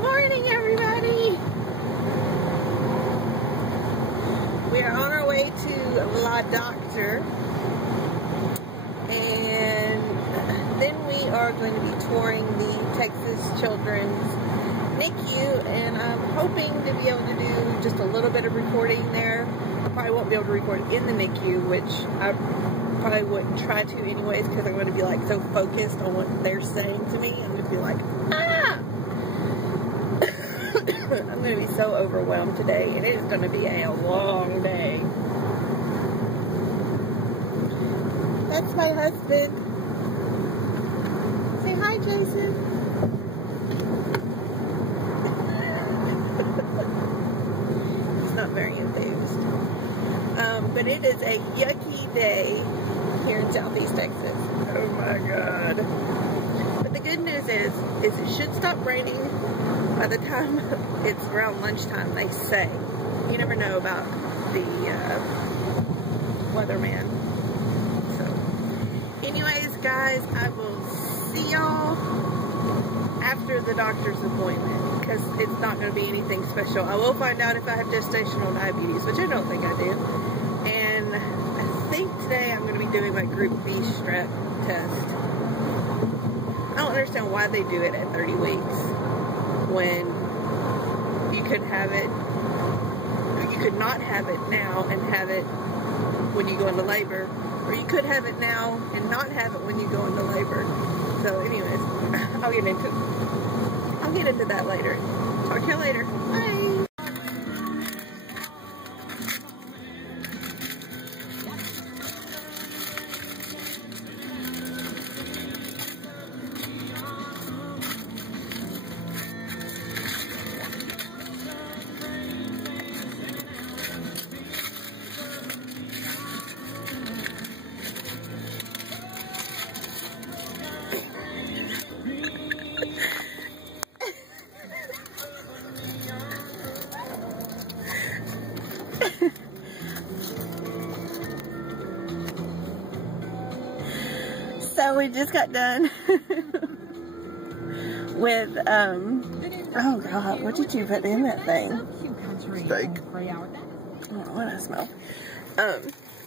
morning, everybody. We are on our way to La Doctor, and then we are going to be touring the Texas Children's NICU, and I'm hoping to be able to do just a little bit of recording there. I probably won't be able to record in the NICU, which I probably wouldn't try to anyways, because I'm going to be like so focused on what they're saying to me. I'm going to be like, ah! I'm going to be so overwhelmed today, and it is going to be a long day. That's my husband. Say hi, Jason. He's not very enthused. But it is a yucky day here in Southeast Texas. Oh my God. But the good news is it should stop raining by the time it's around lunchtime, they say. You never know about the weatherman. So, anyways, guys, I will see y'all after the doctor's appointment, because it's not going to be anything special. I will find out if I have gestational diabetes, which I don't think I do. And I think today I'm going to be doing my Group B strep test. I don't understand why they do it at 30 weeks. When you could have it, you could not have it now and have it when you go into labor, or you could have it now and not have it when you go into labor. So anyways, I'll get into that later. Talk to you later. Bye. So we just got done with, oh God, what did you put in that thing? Steak. Oh, what I smell.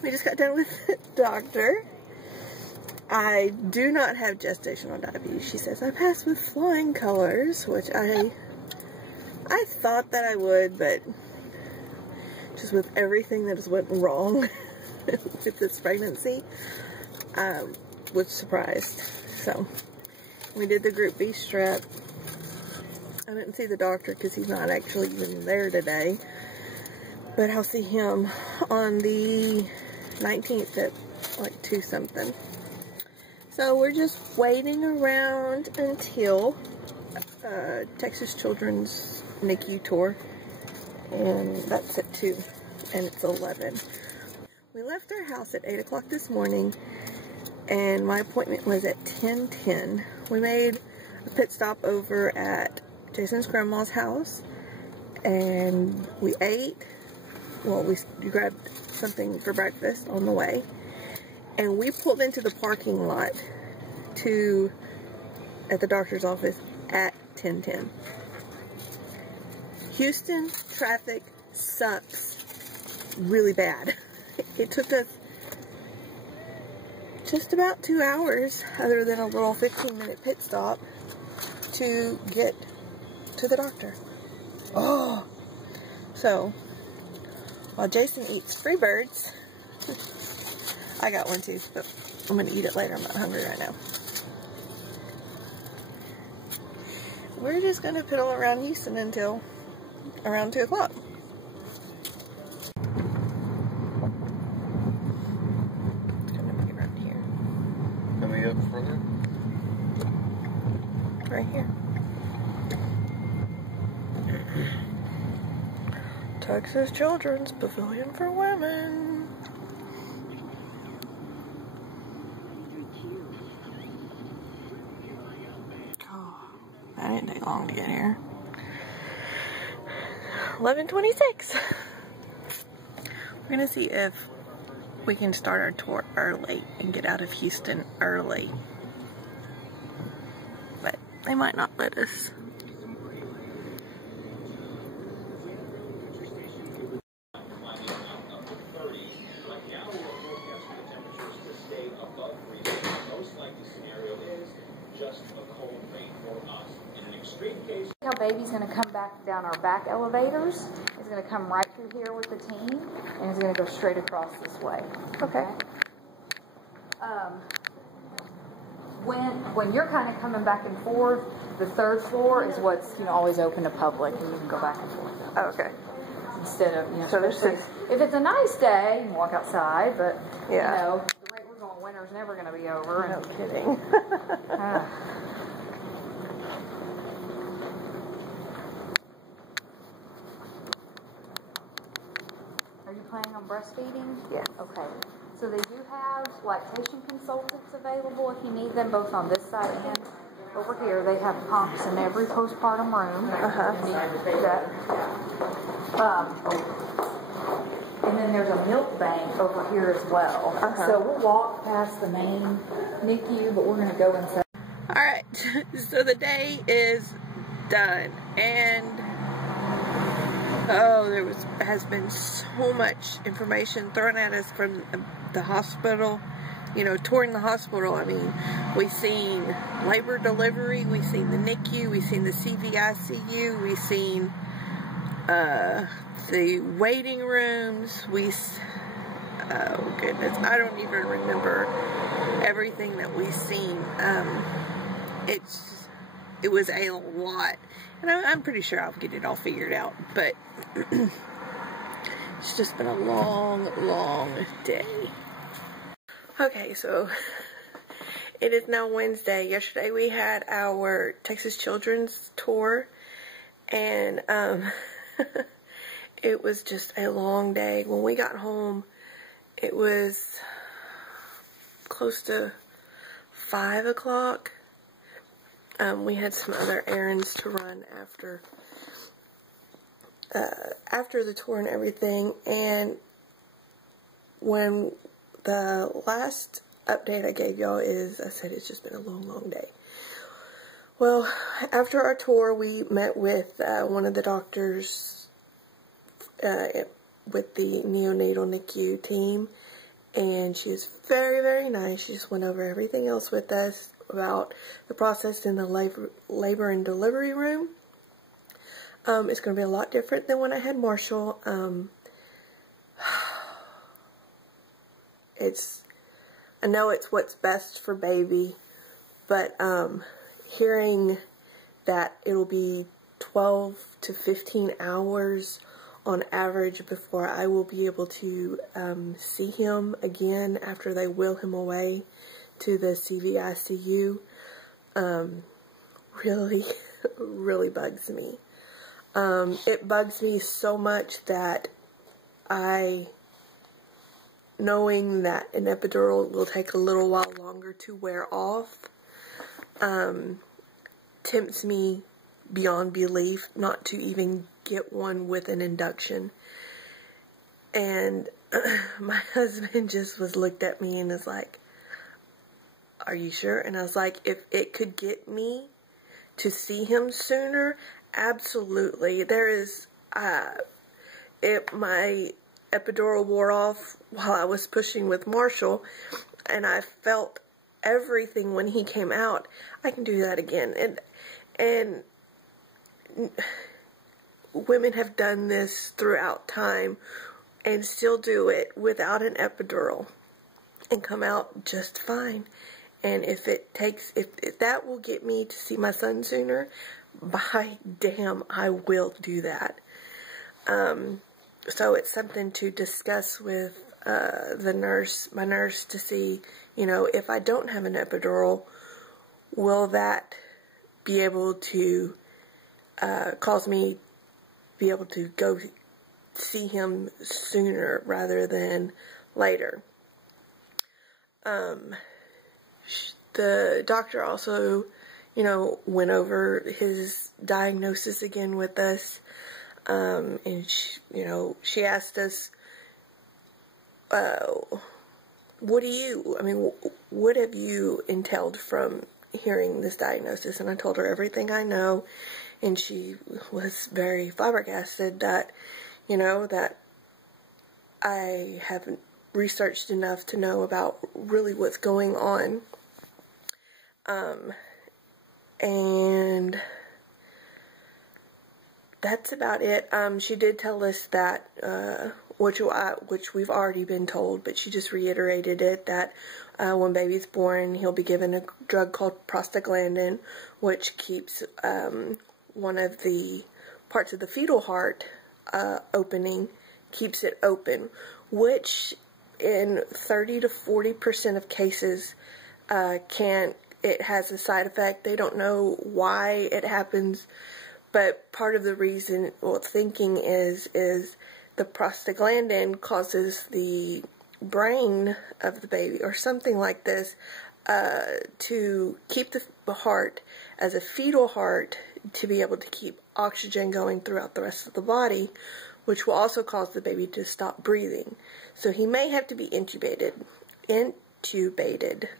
We just got done with the doctor. I do not have gestational diabetes. She says I passed with flying colors, which I thought that I would, but just with everything that has went wrong with this pregnancy, was surprised. So we did the Group B strep. I didn't see the doctor because he's not actually even there today, but I'll see him on the 19th at like 2 something. So we're just waiting around until Texas Children's NICU tour, and that's at 2, and it's 11. We left our house at 8 o'clock this morning, and my appointment was at 10:10. We made a pit stop over at Jason's grandma's house, and we ate. Well, we grabbed something for breakfast on the way, and we pulled into the parking lot at the doctor's office at 10:10. Houston traffic sucks really bad. It took us just about 2 hours, other than a little 15-minute pit stop, to get to the doctor. Oh! So, while Jason eats Freebirds, I got one too, but I'm going to eat it later. I'm not hungry right now. We're just going to piddle around Houston until around 2 o'clock. Up further? Right here. Texas Children's Pavilion for Women. Oh, that didn't take long to get here. 11:26. We're gonna see if we can start our tour early and get out of Houston early. But they might not let us. How baby's going to come back down our back elevators. It's going to come right through here with the team, and it's going to go straight across this way. Okay. When you're kind of coming back and forth, the third floor is what's always open to public, and you can go back and forth. Oh, okay. Instead of So this is, if it's a nice day, you can walk outside, but yeah. the rate we're going, winter's never going to be over. No kidding. Are you planning on breastfeeding? Yes. Okay. So they do have lactation consultants available if you need them, both on this side and over here. They have pumps in every postpartum room. And then there's a milk bank over here as well. So we'll walk past the main NICU, but we're going to go inside. Alright, so the day is done, and there has been so much information thrown at us from the hospital, touring the hospital. I mean, we've seen labor delivery, we've seen the NICU, we've seen the CVICU, we've seen the waiting rooms, oh goodness, I don't even remember everything that we've seen. It was a lot, and I'm pretty sure I'll get it all figured out, but it's just been a long, long day. Okay, so it is now Wednesday. Yesterday we had our Texas Children's tour, and it was just a long day. When we got home, it was close to 5 o'clock. We had some other errands to run after the tour and everything, and when the last update I gave y'all is, I said it's just been a long, long day. Well, after our tour, we met with one of the doctors with the neonatal NICU team, and she is very, very nice. She just went over everything else with us about the process in the labor and delivery room. It's going to be a lot different than when I had Marshall. I know it's what's best for baby, but hearing that it'll be 12 to 15 hours on average before I will be able to see him again after they wheel him away to the CVICU, really, really bugs me. It bugs me so much that knowing that an epidural will take a little while longer to wear off, tempts me beyond belief not to even get one with an induction. And my husband just looked at me and was like, "Are you sure?" And I was like, if it could get me to see him sooner, absolutely. There is, my epidural wore off while I was pushing with Marshall, and I felt everything when he came out. I can do that again. And women have done this throughout time and still do it without an epidural and come out just fine. And if that will get me to see my son sooner, by damn, I will do that. So it's something to discuss with my nurse, to see, if I don't have an epidural, will that be able to cause me be able to go see him sooner rather than later. The doctor also, went over his diagnosis again with us, and she asked us, what have you entailed from hearing this diagnosis? And I told her everything I know, and she was very flabbergasted that, that I haven't researched enough to know about really what's going on. And that's about it. She did tell us that, which we've already been told, but she just reiterated it, that when baby's born, he'll be given a drug called prostaglandin, which keeps one of the parts of the fetal heart opening, keeps it open, which in 30 to 40% of cases it has a side effect. They don't know why it happens, but part of the reason, thinking is the prostaglandin causes the brain of the baby, or something like this, to keep the heart as a fetal heart, to be able to keep oxygen going throughout the rest of the body, which will also cause the baby to stop breathing. So he may have to be intubated,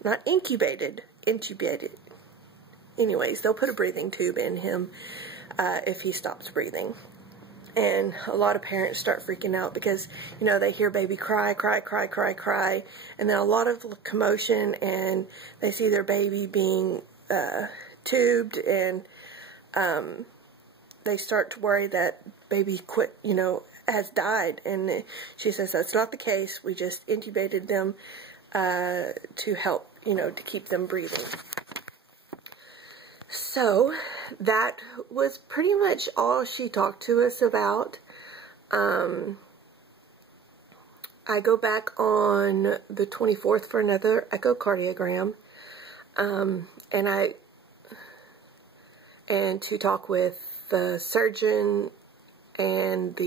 not incubated, intubated. Anyways, they'll put a breathing tube in him if he stops breathing. And a lot of parents start freaking out because, you know, they hear baby cry, cry, cry, cry, cry, and then a lot of commotion, and they see their baby being tubed, and they start to worry that baby has died. And she says that's not the case. We just intubated them to help, to keep them breathing. So that was pretty much all she talked to us about. I go back on the 24th for another echocardiogram, and to talk with the surgeon and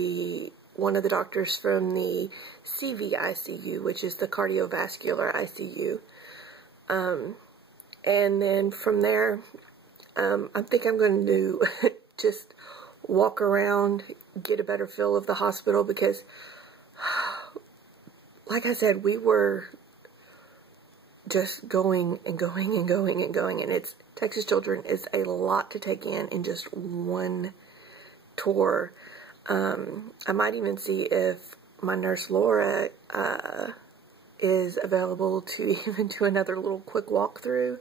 one of the doctors from the CV ICU, which is the cardiovascular ICU. And then from there, I think I'm going to just walk around, get a better feel of the hospital, because, like I said, we were just going and going and going and going, and Texas Children is a lot to take in just one tour. I might even see if my nurse Laura is available to even do another little quick walkthrough.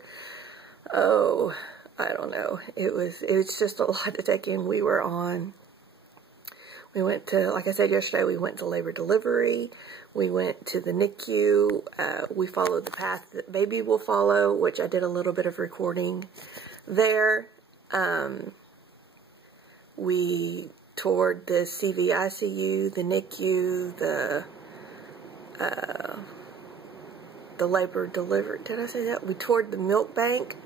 Oh, I don't know. It was just a lot to take in. We went to, like I said yesterday, we went to labor delivery. We went to the NICU. We followed the path that baby will follow, which I did a little bit of recording there. We toured the CV ICU, the NICU, the labor delivery. Did I say that? We toured the milk bank.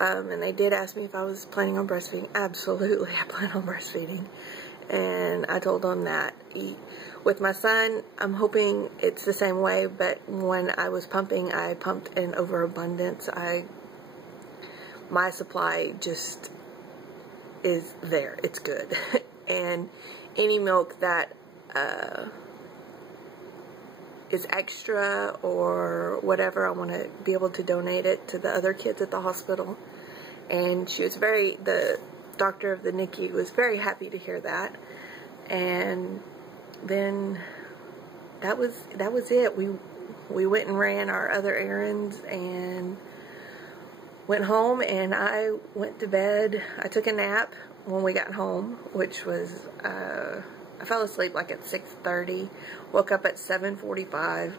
And they did ask me if I was planning on breastfeeding. Absolutely, I plan on breastfeeding. And I told them that with my son, I'm hoping it's the same way, but when I was pumping, I pumped in overabundance. My supply just is there. It's good. And any milk that is extra or whatever, I want to be able to donate it to the other kids at the hospital. And the doctor of the NICU was very happy to hear that. And then that was it. We went and ran our other errands and went home, and I went to bed. I took a nap when we got home, which was I fell asleep like at 6:30, woke up at 7:45,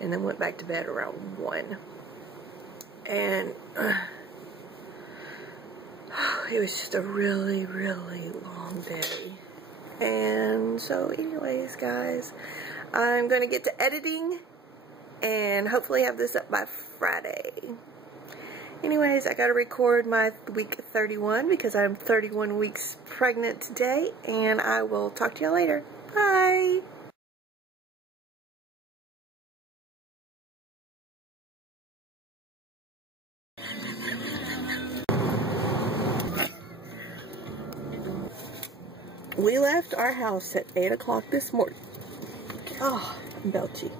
and then went back to bed around 1. And it was just a really, really long day. And so anyways, guys, I'm going to get to editing and hopefully have this up by Friday. Anyways, I got to record my week 31 because I'm 31 weeks pregnant today, and I will talk to you later. Bye! We left our house at 8 o'clock this morning. Oh, I'm belchy.